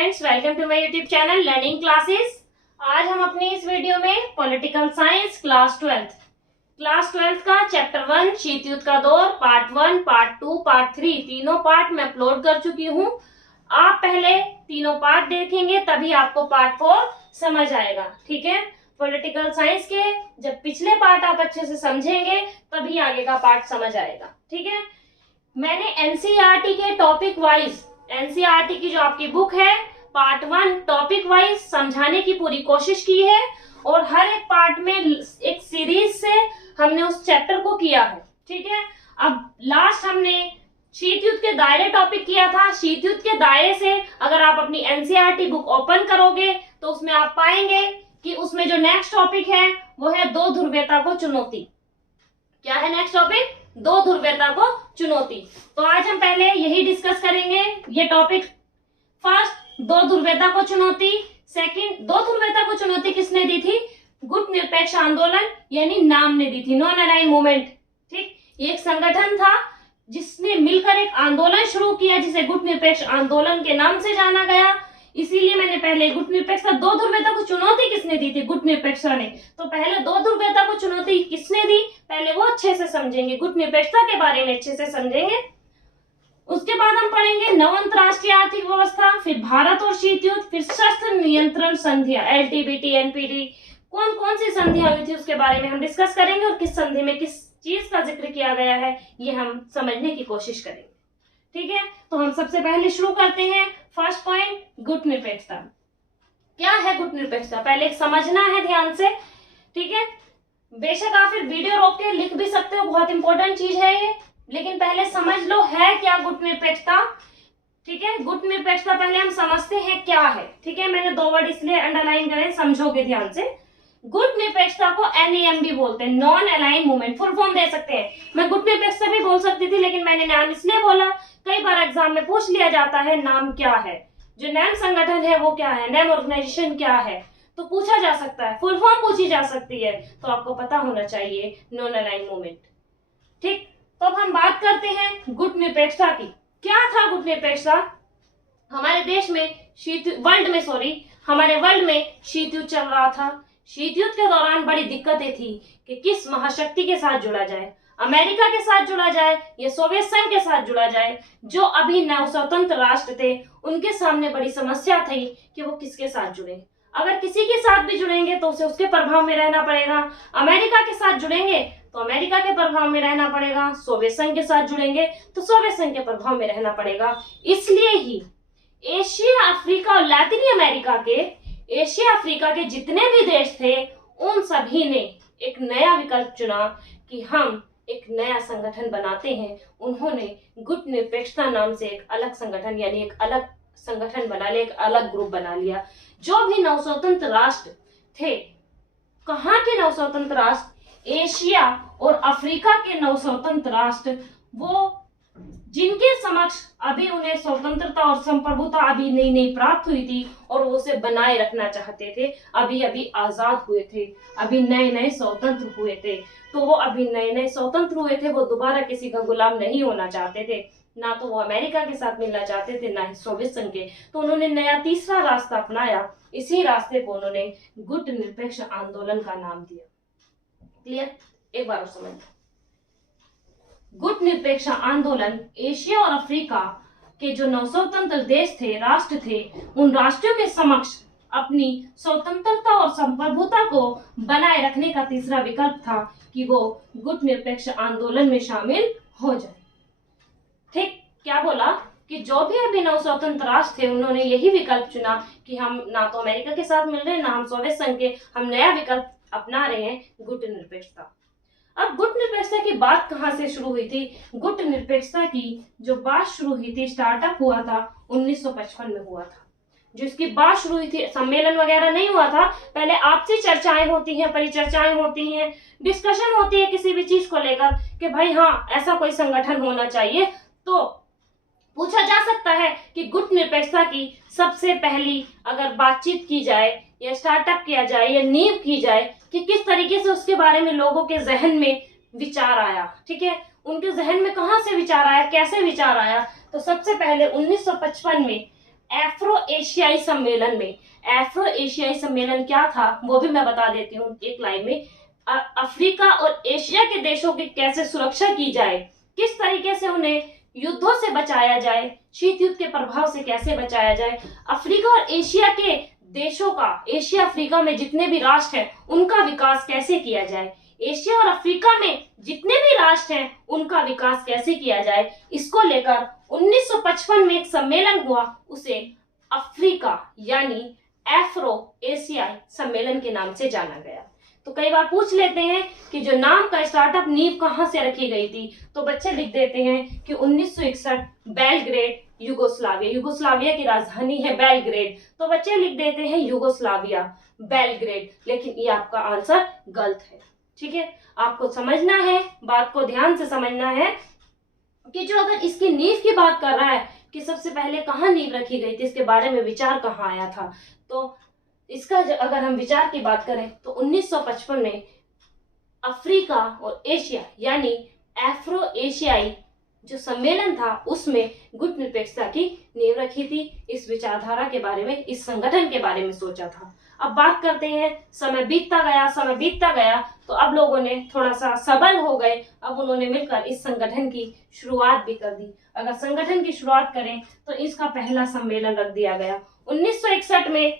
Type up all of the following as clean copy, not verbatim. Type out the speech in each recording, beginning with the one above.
Friends, welcome to my YouTube channel learning classes. आज हम अपनी इस वीडियो में पॉलिटिकल साइंस क्लास 12 का चैप्टर 1 शीत युद्ध का दौर पार्ट 1, पार्ट 2, पार्ट 3 तीनों पार्ट मैं अपलोड कर चुकी हूँ। आप पहले तीनों पार्ट देखेंगे तभी आपको पार्ट 4 समझ आएगा। ठीक है, पॉलिटिकल साइंस के जब पिछले पार्ट आप अच्छे से समझेंगे तभी आगे का पार्ट समझ आएगा। ठीक है, मैंने एनसीईआरटी के टॉपिक वाइज, एनसीईआरटी की जो आपकी बुक है पार्ट 1 टॉपिक वाइज समझाने की पूरी कोशिश की है और हर एक पार्ट में एक सीरीज से हमने उस चैप्टर को किया है। ठीक है, अब लास्ट हमने शीत युद्ध के दायरे टॉपिक किया था। शीत युद्ध के दायरे से अगर आप अपनी एनसीईआरटी बुक ओपन करोगे तो उसमें आप पाएंगे कि उसमें जो नेक्स्ट टॉपिक है वो है दो ध्रुवीयता को चुनौती। क्या है नेक्स्ट टॉपिक? दो ध्रुवीयता को चुनौती। तो आज हम पहले यही डिस्कस करेंगे ये टॉपिक। फर्स्ट, दो ध्रुवीयता को चुनौती। सेकंड, दो ध्रुवीयता को चुनौती किसने दी थी? गुट निरपेक्ष आंदोलन यानी नाम ने दी थी, नॉन अलाइन मूवमेंट। ठीक, ये एक संगठन था जिसने मिलकर एक आंदोलन शुरू किया जिसे गुट निरपेक्ष आंदोलन के नाम से जाना गया। इसीलिए मैंने पहले गुट निरपेक्षता, दो ध्रुवीयता को चुनौती किसने दी थी? गुट निरपेक्षता ने। तो पहले दो ध्रुवीयता को चुनौती किसने दी, पहले वो अच्छे से समझेंगे, गुट निरपेक्षता के बारे में अच्छे से समझेंगे। उसके बाद हम पढ़ेंगे नव अंतरराष्ट्रीय आर्थिक व्यवस्था, फिर भारत और शीत युद्ध, फिर शस्त्र नियंत्रण संधियां, एलटीबीटी, एनपीटी, कौन कौन सी संधियां हुई थी उसके बारे में हम डिस्कस करेंगे और किस संधि में किस चीज का जिक्र किया गया है ये हम समझने की कोशिश करेंगे। ठीक है, तो हम सबसे पहले शुरू करते हैं। फर्स्ट पॉइंट, गुट निरपेक्षता। क्या है गुट निरपेक्षता? पहले समझना है ध्यान से। ठीक है, बेशक आप फिर वीडियो रोक के लिख भी सकते हो, बहुत इंपॉर्टेंट चीज है ये, लेकिन पहले समझ लो है क्या गुट निरपेक्षता। ठीक है, गुट निरपेक्षता पहले हम समझते हैं क्या है। ठीक है, मैंने दो वर्ड इसलिए अंडरलाइन करे, समझोगे ध्यान से। गुट निरपेक्षता को NAM भी बोलते हैं, non aligned movement, full form दे सकते हैं। मैं गुट निरपेक्षता भी बोल सकती थी लेकिन मैंने नाम इसलिए बोला, कई बार एग्जाम में पूछ लिया जाता है नाम क्या है, जो नैम संगठन है वो क्या है, नैम ऑर्गेनाइजेशन क्या है, तो पूछा जा सकता है, फुल फॉर्म पूछी जा सकती है, तो आपको पता होना चाहिए नॉन अलाइन मूवमेंट। ठीक, तो अब हम बात करते हैं गुट निरपेक्षता की। क्या था गुट निरपेक्षता? हमारे देश में हमारे वर्ल्ड में शीत युद्ध चल रहा था। शीत युद्ध के दौरान बड़ी दिक्कतें थी कि किस महाशक्ति के साथ जुड़ा जाए, अमेरिका के साथ जुड़ा जाए या सोवियत संघ के साथ जुड़ा जाए। जो अभी नव स्वतंत्र राष्ट्र थे उनके सामने बड़ी समस्या थी कि वो किसके साथ जुड़े। अगर किसी के साथ भी जुड़ेंगे तो उसे उसके प्रभाव में रहना पड़ेगा। अमेरिका के साथ जुड़ेंगे तो अमेरिका के प्रभाव में रहना पड़ेगा, सोवियत संघ के साथ जुड़ेंगे तो सोवियत संघ के प्रभाव में रहना पड़ेगा। इसलिए ही एशिया, अफ्रीका और लैटिन अमेरिका के, एशिया अफ्रीका के जितने भी देश थे उन सभी ने एक नया विकल्प चुना कि हम एक नया संगठन बनाते हैं। उन्होंने गुट निरपेक्षता नाम से एक अलग संगठन यानी एक अलग संगठन बना लिया, एक अलग ग्रुप बना लिया। जो भी नवस्वतंत्र राष्ट्र थे, कहाँ के नवस्वतंत्र राष्ट्र? एशिया और अफ्रीका के नवस्वतंत्र राष्ट्र, वो जिनके समक्ष अभी उन्हें स्वतंत्रता और संप्रभुता अभी नई नई प्राप्त हुई थी और वो उसे बनाए रखना चाहते थे। अभी अभी आजाद हुए थे, अभी नए नए स्वतंत्र हुए थे, तो वो अभी नए नए स्वतंत्र हुए थे, वो दोबारा किसी का गुलाम नहीं होना चाहते थे। ना तो वो अमेरिका के साथ मिलना चाहते थे, ना ही सोवियत संघ के। तो उन्होंने नया तीसरा रास्ता अपनाया। इसी रास्ते को उन्होंने गुट निरपेक्ष आंदोलन का नाम दिया। क्लियर? एक बार और समझ। गुट निरपेक्ष आंदोलन एशिया और अफ्रीका के जो नवस्वतंत्र देश थे, राष्ट्र थे, उन राष्ट्रों के समक्ष अपनी स्वतंत्रता और संप्रभुता को बनाए रखने का तीसरा विकल्प था कि वो गुट निरपेक्ष आंदोलन में शामिल हो जाए। ठीक, क्या बोला कि जो भी अभी नवस्वतंत्र राष्ट्र थे उन्होंने यही विकल्प चुना कि हम ना तो अमेरिका के साथ मिल रहे हैं, ना हम सोवियत संघ के, हम नया विकल्प अपना रहे हैं, गुट निरपेक्षता। अब गुट निरपेक्षता की बात कहाँ से शुरू हुई थी? गुट निरपेक्षता की जो बात शुरू हुई थी, स्टार्टअप हुआ था 1955 में हुआ था। जो इसकी बात शुरू हुई थी, सम्मेलन वगैरह नहीं हुआ था, पहले आपसी चर्चाएं होती हैं, परिचर्चाएं होती हैं, डिस्कशन होती है किसी भी चीज को लेकर कि भाई हाँ ऐसा कोई संगठन होना चाहिए। तो पूछा जा सकता है कि गुट निरपेक्षता की सबसे पहली अगर बातचीत की जाए या स्टार्टअप किया जाए या नींव की जाए कि किस तरीके से उसके बारे में लोगों के जहन में विचार आया। ठीक है, उनके जहन में कहाँ से विचार आया, कैसे विचार आया? तो सबसे पहले 1955 में एफ्रो एशियाई सम्मेलन में। एफ्रो एशियाई सम्मेलन क्या था वो भी मैं बता देती हूँ एक लाइन में। अफ्रीका और एशिया के देशों की कैसे सुरक्षा की जाए, किस तरीके से उन्हें युद्धों से बचाया जाए, शीत युद्ध के प्रभाव से कैसे बचाया जाए, अफ्रीका और एशिया के देशों का, एशिया अफ्रीका में जितने भी राष्ट्र हैं उनका विकास कैसे किया जाए, एशिया और अफ्रीका में जितने भी राष्ट्र हैं उनका विकास कैसे किया जाए, इसको लेकर 1955 में एक सम्मेलन हुआ, उसे अफ्रीका यानी एफ्रो एशियाई सम्मेलन के नाम से जाना गया। तो कई बार पूछ लेते हैं कि जो नाम का स्टार्टअप नींव कहां से रखी गई थी, तो बच्चे लिख देते हैं कि 1961 बेलग्रेड यूगोस्लाविया, यूगोस्लाविया की राजधानी है बेलग्रेड, तो बच्चे लिख देते हैं यूगोस्लाविया बेलग्रेड, लेकिन ये आपका आंसर गलत है। ठीक है, आपको समझना है, बात को ध्यान से समझना है कि जो अगर इसकी नींव की बात कर रहा है कि सबसे पहले कहाँ नींव रखी गई थी, इसके बारे में विचार कहाँ आया था, तो इसका अगर हम विचार की बात करें तो 1955 में अफ्रीका और एशिया यानी एफ्रो एशियाई जो सम्मेलन था उसमें गुटनिरपेक्षता की नींव रखी थी। इस विचारधारा के बारे में, इस संगठन के बारे में सोचा था। अब बात करते हैं, समय बीतता गया तो अब लोगों ने थोड़ा सा सबल हो गए, अब उन्होंने मिलकर इस संगठन की शुरुआत भी कर दी। अगर संगठन की शुरुआत करें तो इसका पहला सम्मेलन रख दिया गया 1961 में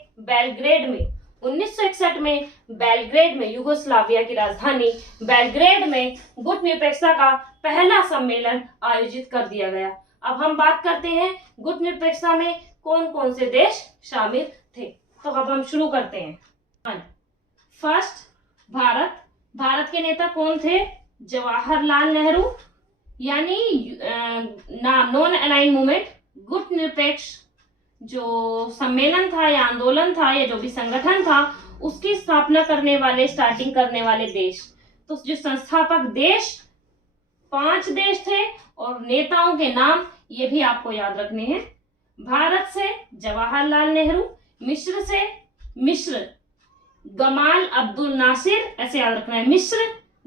बेलग्रेड में यूगोस्लाविया की राजधानी बेलग्रेड में गुटनिरपेक्षता का पहला सम्मेलन आयोजित कर दिया गया। अब हम बात करते हैं गुटनिरपेक्षता में कौन कौन से देश शामिल थे, तो अब हम शुरू करते हैं। फर्स्ट, भारत के नेता कौन थे? जवाहरलाल नेहरू, यानी नॉन अलाइन मूवमेंट, गुटनिरपेक्ष जो सम्मेलन था या आंदोलन था या जो भी संगठन था उसकी स्थापना करने वाले, स्टार्टिंग करने वाले देश, तो जो संस्थापक देश 5 देश थे और नेताओं के नाम ये भी आपको याद रखने हैं। भारत से जवाहरलाल नेहरू, मिस्र गमाल अब्दुल नासिर, ऐसे याद रखना है, मिस्र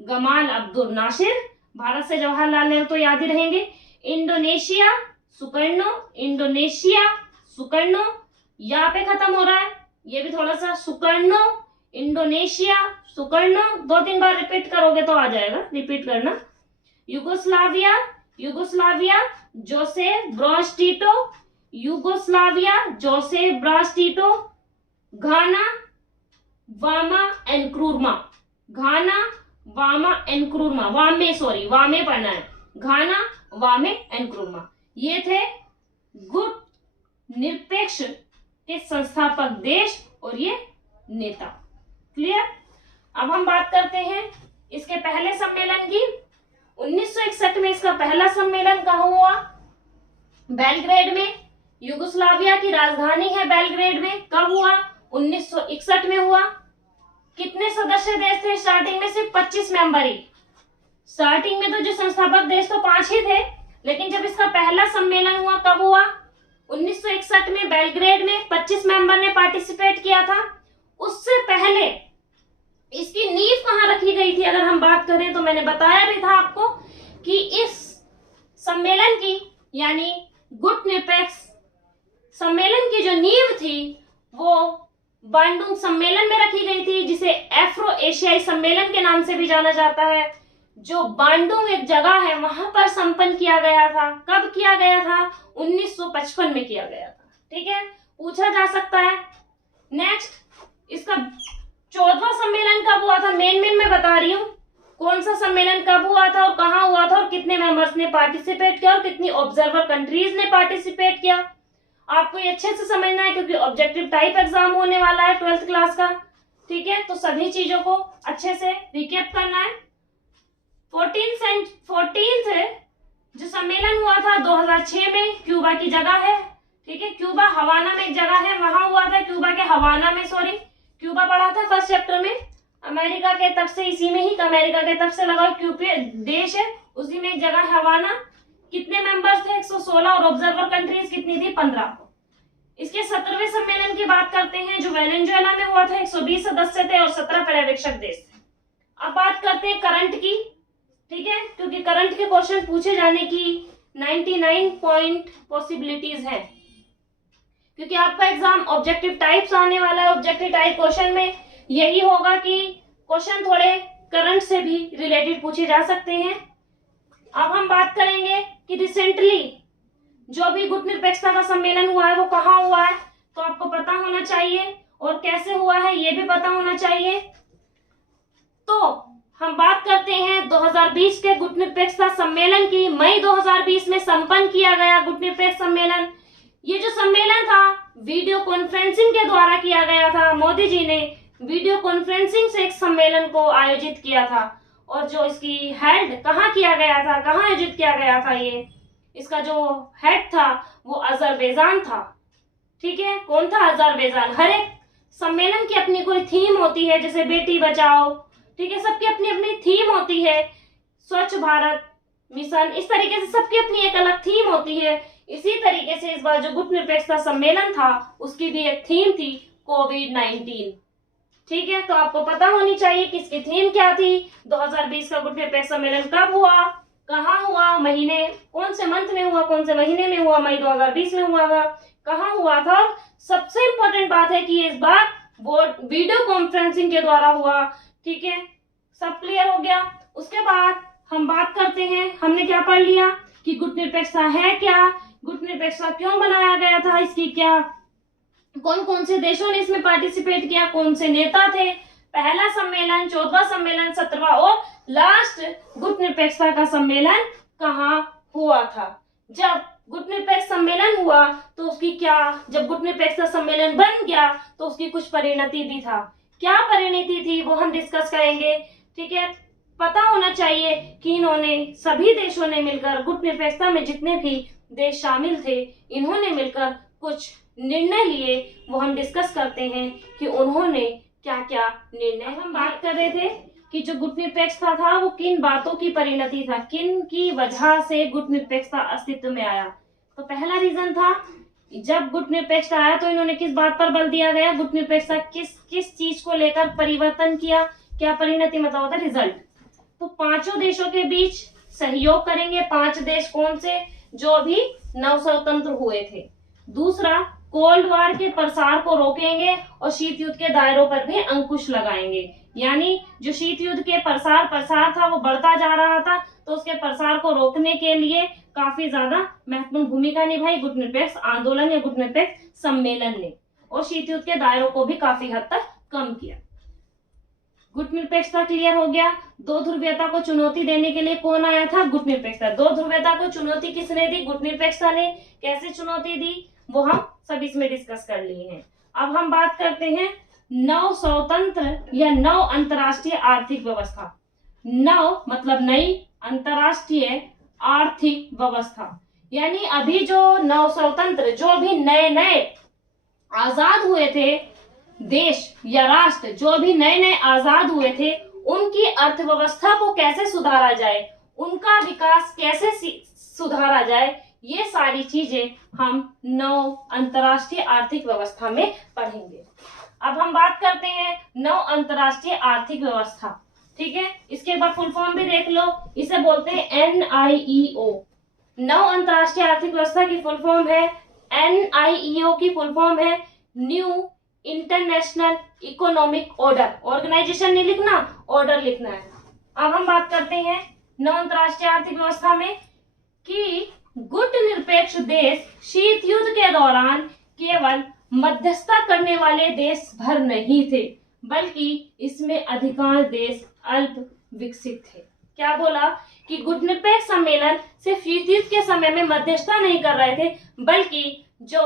गमाल अब्दुल नासिर, भारत से जवाहरलाल नेहरू तो याद ही रहेंगे। इंडोनेशिया सुकर्णो, यहाँ पे खत्म हो रहा है, ये भी थोड़ा सा सुकर्णो, इंडोनेशिया सुकर्णो, 2-3 बार रिपीट करोगे तो आ जाएगा, रिपीट करना। यूगोस्लाविया जोसेफ ब्रास टीटो, घाना वामा एनक्रूरमा, वामे पढ़ना है, घाना वामे एनक्रूरमा, ये थे गुट निरपेक्ष के संस्थापक देश और ये नेता। क्लियर? अब हम बात करते हैं इसके पहले सम्मेलन की। 1961 में इसका पहला सम्मेलन कहाँ हुआ? बेलग्रेड में, यूगोस्लाविया की राजधानी है बेलग्रेड में। कब हुआ? 1961 में हुआ। कितने सदस्य देश थे स्टार्टिंग में? सिर्फ 25 मेंबर ही। स्टार्टिंग में तो जो संस्थापक देश तो 5 ही थे, लेकिन जब इसका पहला सम्मेलन हुआ कब हुआ? 1961 में बेलग्रेड में 25 मेंबर ने पार्टिसिपेट किया था। उससे पहले इसकी नींव कहाँ रखी गई थी अगर हम बात करें तो मैंने बताया भी था आपको कि इस सम्मेलन की यानी गुटनिरपेक्ष सम्मेलन की जो नींव थी वो बांडुंग सम्मेलन में रखी गई थी, जिसे एफ्रो एशियाई सम्मेलन के नाम से भी जाना जाता है। जो बांडुंग एक जगह है वहां पर संपन्न किया गया था। कब किया गया था? 1955 में किया गया था। ठीक है, पूछा जा सकता है। नेक्स्ट, इसका 14वां सम्मेलन कब हुआ था? मेन मैं बता रही हूँ कौन सा सम्मेलन कब हुआ था और कहाँ हुआ था और कितने मेंबर्स ने पार्टिसिपेट किया और कितनी ऑब्जर्वर कंट्रीज ने पार्टिसिपेट किया। आपको ये अच्छे से समझना है क्योंकि ऑब्जेक्टिव टाइप एग्जाम होने वाला है 12th क्लास का। ठीक है, तो सभी चीजों को अच्छे से रिकैप करना है। 14th जो सम्मेलन हुआ था 2006 में, क्यूबा की जगह है। ठीक है, क्यूबा हवाना में एक जगह है, वहां हुआ था। क्यूबा के हवाना में, क्यूबा पढ़ा था फर्स्ट चैप्टर में। अमेरिका के तट से, इसी में ही अमेरिका के तट से लगा क्यूबा देश है, उसी में एक जगह है हवाना। कितने मेंबर्स थे? 116 और ऑब्जर्वर कंट्रीज कितनी थी? 15। इसके 17वें सम्मेलन की बात करते हैं जो वेनेजुएला में हुआ था। 120 सदस्य थे और 17 पर्यवेक्षक देश थे। अब बात करते हैं करंट की। ठीक है, क्योंकि करंट के क्वेश्चन पूछे जाने की 99 पॉइंट पॉसिबिलिटीज है। क्योंकि आपका एग्जाम ऑब्जेक्टिव टाइप्स आने वाला है। ऑब्जेक्टिव टाइप क्वेश्चन में यही होगा कि क्वेश्चन थोड़े करंट से भी रिलेटेड पूछे जा सकते हैं। अब हम बात करेंगे कि रिसेंटली जो भी गुट निरपेक्षता का सम्मेलन हुआ है वो कहाँ हुआ है, तो आपको पता होना चाहिए, और कैसे हुआ है ये भी पता होना चाहिए। तो हम बात करते हैं 2020 के गुट निरपेक्षता सम्मेलन की। मई 2020 में संपन्न किया गया गुट निरपेक्ष सम्मेलन। ये जो सम्मेलन था वीडियो कॉन्फ्रेंसिंग के द्वारा किया गया था। मोदी जी ने वीडियो कॉन्फ्रेंसिंग से एक सम्मेलन को आयोजित किया था, और जो इसकी हेड कहाँ किया गया था, कहाँ आयोजित किया गया था, ये इसका जो हेड था वो अजरबैजान था। ठीक है, कौन था? अजरबैजान। हर एक सम्मेलन की अपनी कोई थीम होती है, जैसे बेटी बचाओ, ठीक है, सबकी अपनी अपनी थीम होती है। स्वच्छ भारत मिशन, इस तरीके से सबकी अपनी एक अलग थीम होती है। इसी तरीके से इस बार जो गुट निरपेक्षता सम्मेलन था उसकी भी एक थीम थी, कोविड-19। ठीक है, तो आपको पता होनी चाहिए कि इसकी थीम क्या थी। 2020 का गुट निरपेक्ष सम्मेलन कब हुआ, कहाँ हुआ, महीने कौन से मंथ में हुआ, कौन से महीने में हुआ? मई 2020 में हुआ था। कहाँ हुआ था? सबसे इंपॉर्टेंट बात है कि इस बार वो वीडियो कॉन्फ्रेंसिंग के द्वारा हुआ। ठीक है, सब क्लियर हो गया। उसके बाद हम बात करते हैं, हमने क्या पढ़ लिया कि गुट निरपेक्षता है क्या, गुट निरपेक्षता क्यों बनाया गया था, इसकी क्या, कौन कौन से देशों ने इसमें पार्टिसिपेट किया, कौन से नेता थे, पहला सम्मेलन, 14वां सम्मेलन, 17वां और लास्ट गुट निरपेक्षता का सम्मेलन कहाँ हुआ था। जब गुट निरपेक्ष सम्मेलन हुआ तो उसकी क्या, जब गुट निरपेक्षता सम्मेलन बन गया तो उसकी कुछ परिणति भी था। क्या परिणति थी वो हम डिस्कस करेंगे। ठीक है, पता होना चाहिए कि इन्होंने सभी देशों ने मिलकर, गुट निरपेक्षता में जितने भी देश शामिल थे, इन्होंने मिलकर कुछ निर्णय लिए, वो हम डिस्कस करते हैं कि उन्होंने क्या क्या निर्णय। हम बात कर रहे थे कि जो गुट निरपेक्षता था वो किन बातों की परिणति था, किन की वजह से गुट निरपेक्षता अस्तित्व में आया। तो पहला रीजन था, जब गुट निरपेक्षता आया तो इन्होंने किस बात पर बल दिया गया, गुट निरपेक्षता किस चीज को लेकर परिवर्तन किया, क्या परिणति मतलब होता है रिजल्ट। तो पांचों देशों के बीच सहयोग करेंगे। 5 देश कौन से? जो अभी नवस्वतंत्र हुए थे। दूसरा, कोल्ड वार के प्रसार को रोकेंगे और शीत युद्ध के दायरों पर भी अंकुश लगाएंगे। यानी जो शीत युद्ध के प्रसार था वो बढ़ता जा रहा था, तो उसके प्रसार को रोकने के लिए काफी ज्यादा महत्वपूर्ण भूमिका निभाई गुट निरपेक्ष आंदोलन या गुट निरपेक्ष सम्मेलन ने, और शीत युद्ध के दायरों को भी काफी हद तक कम किया। गुट निरपेक्षता क्लियर हो गया। 2 ध्रुवीयता को चुनौती देने के लिए कौन आया था? गुट निरपेक्षता। 2 ध्रुवीयता को चुनौती किसने दी? गुट निरपेक्षता ने। कैसे चुनौती दी वो हम सब इसमें डिस्कस कर लिए हैं। अब हम बात करते हैं नव स्वतंत्र या नव अंतरराष्ट्रीय आर्थिक व्यवस्था। नव मतलब नई, अंतरराष्ट्रीय आर्थिक व्यवस्था, यानी अभी जो नव स्वतंत्र, जो अभी नए नए आजाद हुए थे देश या राष्ट्र, जो अभी नए नए आजाद हुए थे, उनकी अर्थव्यवस्था को कैसे सुधारा जाए, उनका विकास कैसे सुधारा जाए, ये सारी चीजें हम नव अंतरराष्ट्रीय आर्थिक व्यवस्था में पढ़ेंगे। अब हम बात करते हैं नव अंतरराष्ट्रीय आर्थिक व्यवस्था। ठीक है, इसके बाद फुल फॉर्म भी देख लो, इसे बोलते हैं NIEO। नव अंतरराष्ट्रीय आर्थिक व्यवस्था की फुल फॉर्म है NIEO की फुल फॉर्म है new international economic order. Organisation नहीं लिखना, ऑर्डर लिखना है। अब हम बात करते हैं नव अंतरराष्ट्रीय आर्थिक व्यवस्था में कि गुट निरपेक्ष देश शीत युद्ध के दौरान केवल मध्यस्थता करने वाले देश भर नहीं थे, बल्कि इसमें अधिकांश देश अल्प विकसित थे। क्या बोला कि गुट निरपेक्ष सम्मेलन सिर्फ शीत युद्ध के समय में मध्यस्थता नहीं कर रहे थे, बल्कि जो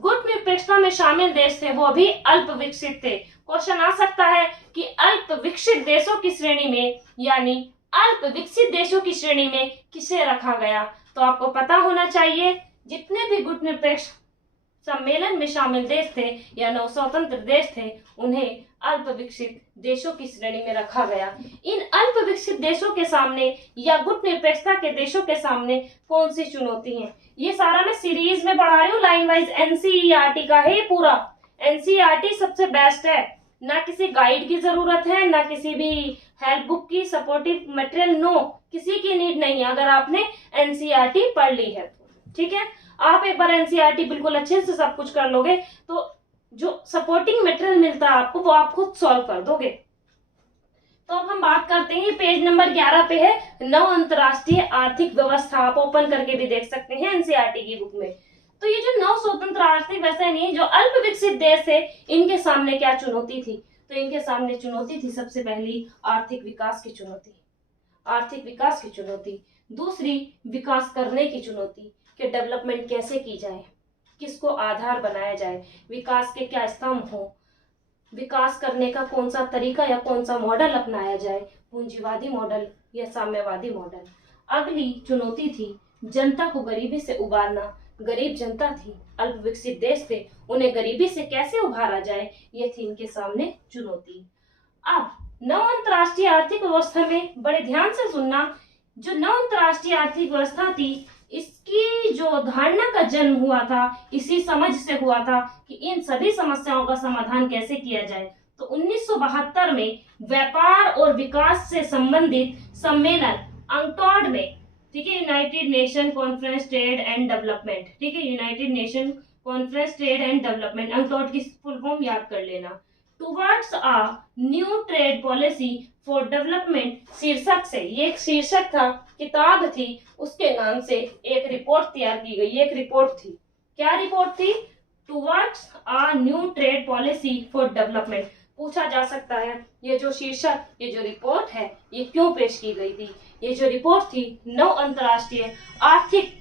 गुट निरपेक्षता में शामिल देश थे वो भी अल्प विकसित थे। क्वेश्चन आ सकता है कि अल्प विकसित देशों की श्रेणी में, यानी अल्प विकसित देशों की श्रेणी में किसे रखा गया। तो आपको पता होना चाहिए जितने भी गुट निरपेक्ष सम्मेलन में शामिल देश थे या नव स्वतंत्र देश थे, उन्हें अल्प विकसित देशों की श्रेणी में रखा गया। इन अल्प विकसित देशों के सामने या गुट निरपेक्षता के देशों के सामने कौन सी चुनौती है, ये सारा मैं सीरीज में पढ़ा रही हूँ, लाइन वाइज। NCERT का है ये पूरा। NCERT सबसे बेस्ट है, ना किसी गाइड की जरूरत है, ना किसी भी हेल्प बुक की, सपोर्टिव मटेरियल, नो, किसी की नीड नहीं है अगर आपने NCERT पढ़ ली है। ठीक है, आप एक बार एनसीईआरटी बिल्कुल अच्छे से सब कुछ कर लोगे तो जो सपोर्टिंग मटेरियल मिलता है आपको वो आप खुद सॉल्व कर दोगे। तो अब हम बात करते हैं, पेज नंबर 11 पे है नव अंतरराष्ट्रीय आर्थिक व्यवस्था। आप ओपन करके भी देख सकते हैं एनसीईआरटी की बुक में। तो ये जो नव स्वतंत्र आर्थिक व्यवस्था नहीं, जो अल्प विकसित देश है, इनके सामने क्या चुनौती थी? तो इनके सामने चुनौती थी सबसे पहली आर्थिक विकास की चुनौती, आर्थिक विकास की चुनौती। दूसरी विकास करने की चुनौती कि डेवलपमेंट कैसे की जाए, किसको आधार बनाया जाए, विकास के क्या स्तंभ हो, विकास करने का कौन सा तरीका या कौन सा मॉडल अपनाया जाए, पूंजीवादी मॉडल या साम्यवादी मॉडल। अगली चुनौती थी जनता को गरीबी से उबारना। गरीब जनता थी, अल्प विकसित देश थे, उन्हें गरीबी से कैसे उभारा जाए, ये थी इनके सामने चुनौती। अब नव अंतरराष्ट्रीय आर्थिक व्यवस्था में बड़े ध्यान से सुनना, जो नव अंतरराष्ट्रीय आर्थिक व्यवस्था थी इसकी जो धारणा का जन्म हुआ था इसी समझ से हुआ था कि इन सभी समस्याओं का समाधान कैसे किया जाए। तो 1972 में व्यापार और विकास से संबंधित सम्मेलन अंक्टॉड में, ठीक है, United Nation conference trade and development, ठीक है, United Nation conference trade and development, UNCTAD की फुल फॉर्म याद कर लेना। Towards a new trade policy for development शीर्षक से, ये एक शीर्षक था, किताब थी, उसके नाम से एक रिपोर्ट तैयार की गई। एक रिपोर्ट थी, क्या रिपोर्ट थी? Towards a new trade policy for development. पूछा जा सकता है ये जो शीर्षक, ये जो रिपोर्ट है, ये क्यों पेश की गई थी? ये जो रिपोर्ट थी नव अंतरराष्ट्रीय आर्थिक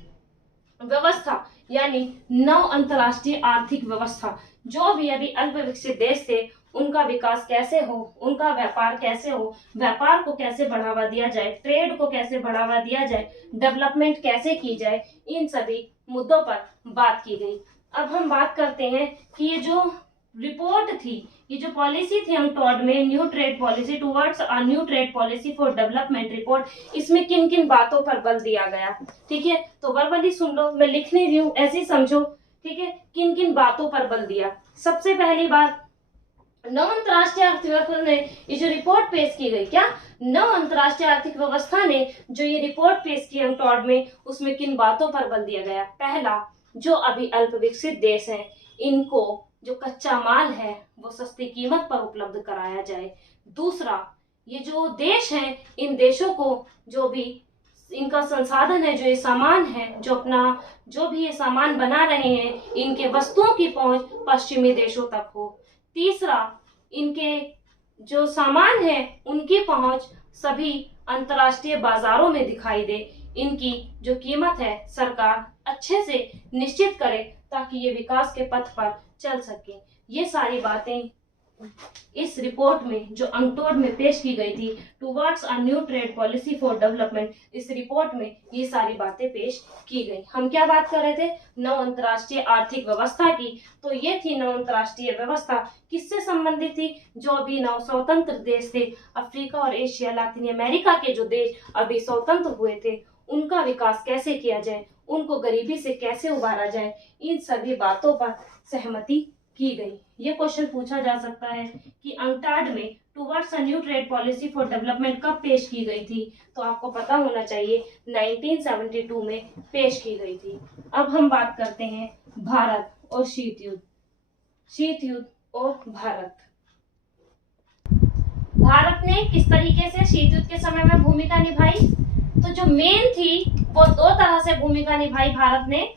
व्यवस्था, यानी नव अंतरराष्ट्रीय आर्थिक व्यवस्था, जो भी अभी अल्प विकसित देश थे उनका विकास कैसे हो, उनका व्यापार कैसे हो, व्यापार को कैसे बढ़ावा दिया जाए, ट्रेड को कैसे बढ़ावा दिया जाए, डेवलपमेंट कैसे की जाए, इन सभी मुद्दों पर बात की गई। अब हम बात करते हैं कि ये जो रिपोर्ट थी, ये जो पॉलिसी थी अंक्टॉड में, new trade policy towards a new trade policy for development report, इसमें किन किन बातों पर बल दिया गया, ठीक है? तो वर्बली सुन लो, मैं लिख नहीं रही हूँ, ऐसे ही समझो, ठीक है? किन किन बातों पर बल दिया? सबसे पहली बात, नव अंतरराष्ट्रीय अर्थव्यवस्था ने ये जो रिपोर्ट पेश की गई, क्या नव अंतरराष्ट्रीय आर्थिक व्यवस्था ने जो ये रिपोर्ट पेश की अंक्टॉड में, उसमें किन बातों पर बल दिया गया? पहला, जो अभी अल्प विकसित देश हैं इनको जो कच्चा माल है वो सस्ती कीमत पर उपलब्ध कराया जाए। दूसरा, ये जो देश हैं इन देशों को जो भी इनका संसाधन है, जो ये सामान है, जो अपना जो भी ये सामान बना रहे हैं, इनके वस्तुओं की पहुंच पश्चिमी देशों तक हो। तीसरा, इनके जो सामान है उनकी पहुंच सभी अंतर्राष्ट्रीय बाजारों में दिखाई दे, इनकी जो कीमत है सरकार अच्छे से निश्चित करे ताकि ये विकास के पथ पर चल सके। ये सारी बातें इस रिपोर्ट में जो अंक्टॉड में पेश की गई थी, towards a new trade policy for development, इस रिपोर्ट में ये सारी बातें पेश की गई। हम क्या बात कर रहे थे? नव अंतरराष्ट्रीय आर्थिक व्यवस्था की। तो ये थी नव अंतरराष्ट्रीय व्यवस्था, किससे संबंधित थी? जो अभी नव स्वतंत्र देश थे, अफ्रीका और एशिया, लातिन अमेरिका के जो देश अभी स्वतंत्र हुए थे, उनका विकास कैसे किया जाए, उनको गरीबी से कैसे उबारा जाए, इन सभी बातों पर सहमति की गई। ये क्वेश्चन पूछा जा सकता है कि अंक्टाड में towards a new trade policy for development कब पेश की गई थी? तो आपको पता होना चाहिए 1972 में पेश की गई थी। अब हम बात करते हैं भारत और शीत युद्ध, शीत युद्ध और भारत। भारत ने किस तरीके से शीत युद्ध के समय में भूमिका निभाई? तो जो मेन थी वो दो तरह से भूमिका निभाई भारत ने।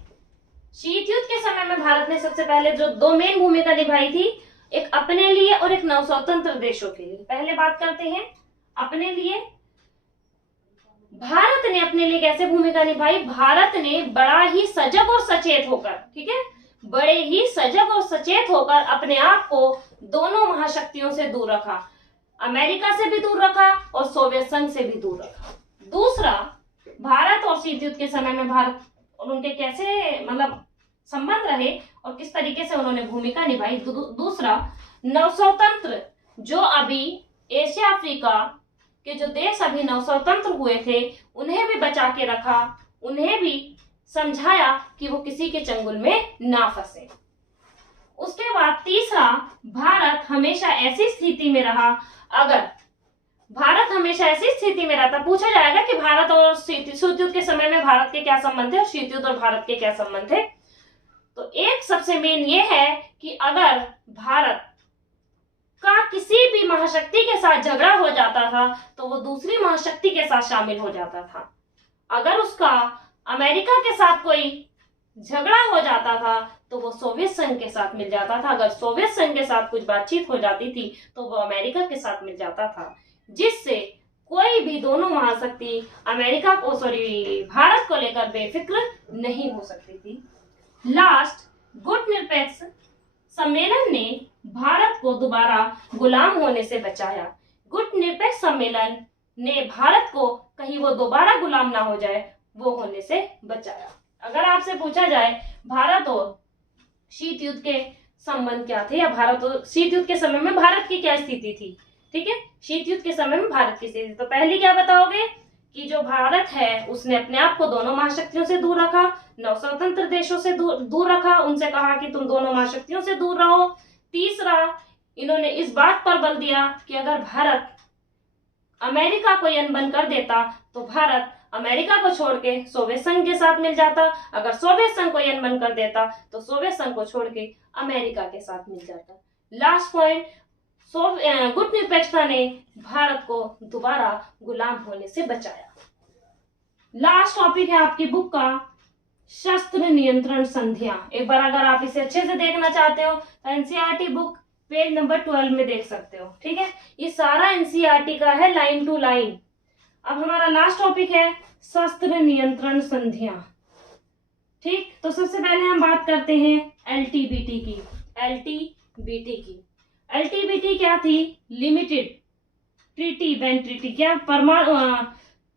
शीत युद्ध के समय में भारत ने सबसे पहले जो दो मेन भूमिका निभाई थी, एक अपने लिए और एक नव स्वतंत्र देशों के लिए। पहले बात करते हैं अपने लिए। भारत ने अपने लिए कैसे भूमिका निभाई? भारत ने बड़ा ही सजग और सचेत होकर, ठीक है, बड़े ही सजग और सचेत होकर अपने आप को दोनों महाशक्तियों से दूर रखा, अमेरिका से भी दूर रखा और सोवियत संघ से भी दूर रखा। दूसरा, भारत और शीत युद्ध के समय में भारत और उनके कैसे मतलब संबंध रहे और किस तरीके से उन्होंने भूमिका निभाई। दूसरा, नवस्वतंत्र जो अभी एशिया अफ्रीका के जो देश अभी नवस्वतंत्र हुए थे उन्हें भी बचा के रखा, उन्हें भी समझाया कि वो किसी के चंगुल में ना फंसे। उसके बाद तीसरा, भारत हमेशा ऐसी स्थिति में रहा अगर भारत हमेशा ऐसी स्थिति में रहता, पूछा जाएगा कि भारत और शीतयुद्ध के समय में भारत के क्या संबंध थे और शीतयुद्ध और भारत के क्या संबंध थे। तो एक सबसे मेन ये है कि अगर भारत का किसी भी महाशक्ति के साथ झगड़ा हो जाता था तो वो दूसरी महाशक्ति के साथ शामिल हो जाता था। अगर उसका अमेरिका के साथ कोई झगड़ा हो जाता था तो वो सोवियत संघ के साथ मिल जाता था। अगर सोवियत संघ के साथ कुछ बातचीत हो जाती थी तो वो अमेरिका के साथ मिल जाता था, जिससे कोई भी दोनों महाशक्ति अमेरिका को भारत को लेकर बेफिक्र नहीं हो सकती थी। लास्ट, गुटनिरपेक्ष सम्मेलन ने भारत को दोबारा गुलाम होने से बचाया। गुटनिरपेक्ष सम्मेलन ने भारत को कहीं वो दोबारा गुलाम ना हो जाए वो होने से बचाया। अगर आपसे पूछा जाए भारत और शीत युद्ध के संबंध क्या थे, या भारत और शीत युद्ध के समय में भारत की क्या स्थिति थी, ठीक है, शीत युद्ध के समय में भारत की स्थिति, तो पहले क्या बताओगे कि जो भारत है उसने अपने आप को दोनों महाशक्तियों से दूर रखा, नवस्वतंत्र देशों से दूर रखा, उनसे कहा कि तुम दोनों महाशक्तियों से दूर रहो। तीसरा, इन्होंने इस बात पर बल दिया कि अगर भारत अमेरिका को अनबन कर देता तो भारत अमेरिका को छोड़ के सोवियत संघ के साथ मिल जाता, अगर सोवियत संघ को अनबन कर देता तो सोवियत संघ को छोड़ के अमेरिका के साथ मिल जाता। लास्ट पॉइंट, गुटनिरपेक्षता ने भारत को दोबारा गुलाम होने से बचाया। लास्ट टॉपिक है आपकी बुक का शस्त्र नियंत्रण संधियां। एक बार अगर आप इसे अच्छे से देखना चाहते हो तो एनसीईआरटी बुक पेज नंबर 12 में देख सकते हो, ठीक है। ये सारा एनसीईआरटी का है लाइन टू लाइन। अब हमारा लास्ट टॉपिक है शस्त्र नियंत्रण संधियां, ठीक। तो सबसे पहले हम बात करते हैं एलटीबीटी की। एलटीबीटी क्या थी? लिमिटेड ट्रीटी बैन ट्रीटी, क्या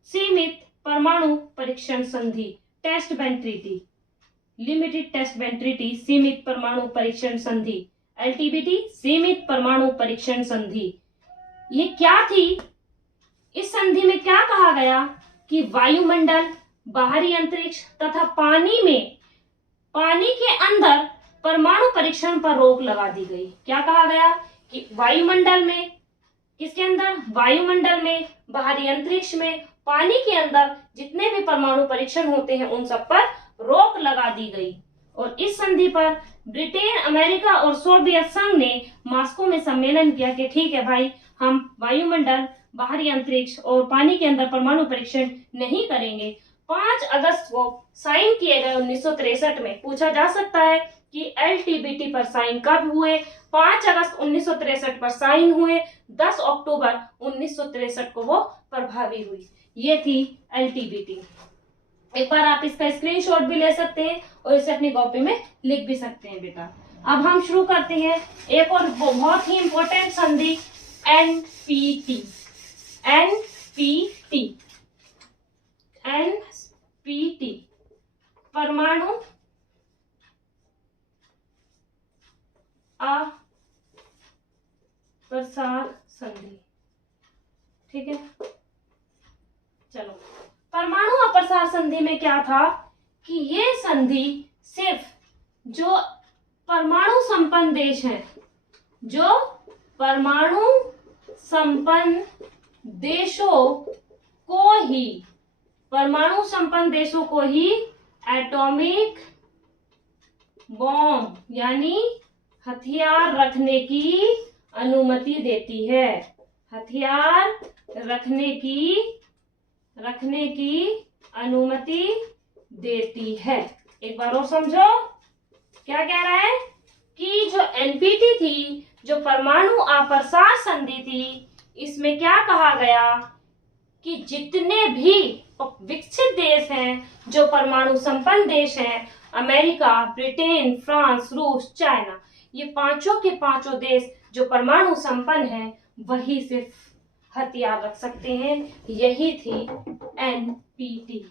सीमित परमाणु परीक्षण संधि, test ban treaty, limited test ban treaty, सीमित परमाणु परीक्षण संधि, एलटीबीटी सीमित परमाणु परीक्षण संधि। ये क्या थी? इस संधि में क्या कहा गया कि वायुमंडल, बाहरी अंतरिक्ष तथा पानी के अंदर परमाणु परीक्षण पर रोक लगा दी गई। क्या कहा गया कि वायुमंडल में, किसके अंदर? वायुमंडल में, बाहरी अंतरिक्ष में, पानी के अंदर जितने भी परमाणु परीक्षण होते हैं उन सब पर रोक लगा दी गई। और इस संधि पर ब्रिटेन, अमेरिका और सोवियत संघ ने मॉस्को में सम्मेलन किया कि ठीक है भाई, हम वायुमंडल, बाहरी अंतरिक्ष और पानी के अंदर परमाणु परीक्षण नहीं करेंगे। 5 अगस्त को साइन किए गए 1963 में। पूछा जा सकता है कि एलटीबीटी पर साइन कब हुए? 5 अगस्त 1963 पर साइन हुए, 10 अक्टूबर 1963 को वो प्रभावी हुई। ये थी एलटीबीटी। एक बार आप इसका स्क्रीनशॉट भी ले सकते हैं और इसे अपनी कॉपी में लिख भी सकते हैं बेटा। अब हम शुरू करते हैं एक और बहुत ही इंपॉर्टेंट संधि, एनपीटी। एनपीटी परमाणु अप्रसार संधि, ठीक है। चलो, परमाणु अप्रसार संधि में क्या था कि ये संधि सिर्फ जो परमाणु संपन्न देश हैं, जो परमाणु संपन्न देशों को ही एटॉमिक बॉम्ब यानी हथियार रखने की अनुमति देती है। हथियार रखने की अनुमति देती है। एक बार और समझो, क्या कह रहा है कि जो एनपीटी थी, जो परमाणु अप्रसार संधि थी, इसमें क्या कहा गया कि जितने भी विकसित देश हैं, जो परमाणु संपन्न देश हैं, अमेरिका, ब्रिटेन, फ्रांस, रूस, चाइना, ये पांचों के पांचों देश जो परमाणु संपन्न हैं वही सिर्फ हथियार रख सकते हैं। यही थी एनपीटी।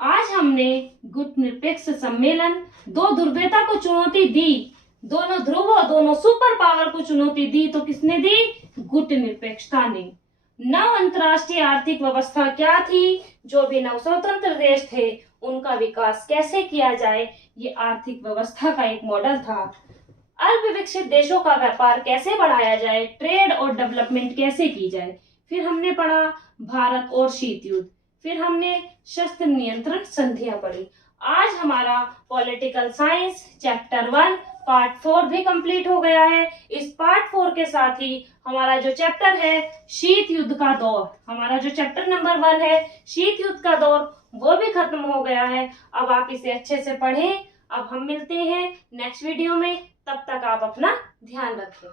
आज हमने गुटनिरपेक्ष सम्मेलन, दो ध्रुवीयता को चुनौती दी, दोनों ध्रुव, दोनों सुपर पावर को चुनौती दी, तो किसने दी? गुटनिरपेक्षता ने। नव अंतरराष्ट्रीय आर्थिक व्यवस्था क्या थी? जो भी नव स्वतंत्र देश थे उनका विकास कैसे किया जाए, ये आर्थिक व्यवस्था का एक मॉडल था। अल्प विकसित देशों का व्यापार कैसे बढ़ाया जाए, ट्रेड और डेवलपमेंट कैसे की जाए, फिर हमने पढ़ा भारत और शीत युद्ध, फिर हमने शस्त्र नियंत्रण संधियां पढ़ी। आज हमारा पॉलिटिकल साइंस चैप्टर 1 पार्ट 4 भी कंप्लीट हो गया है। इस पार्ट 4 के साथ ही हमारा जो चैप्टर है शीत युद्ध का दौर, हमारा जो चैप्टर नंबर 1 है शीत युद्ध का दौर, वो भी खत्म हो गया है। अब आप इसे अच्छे से पढ़ें। अब हम मिलते हैं नेक्स्ट वीडियो में, तब तक आप अपना ध्यान रखें।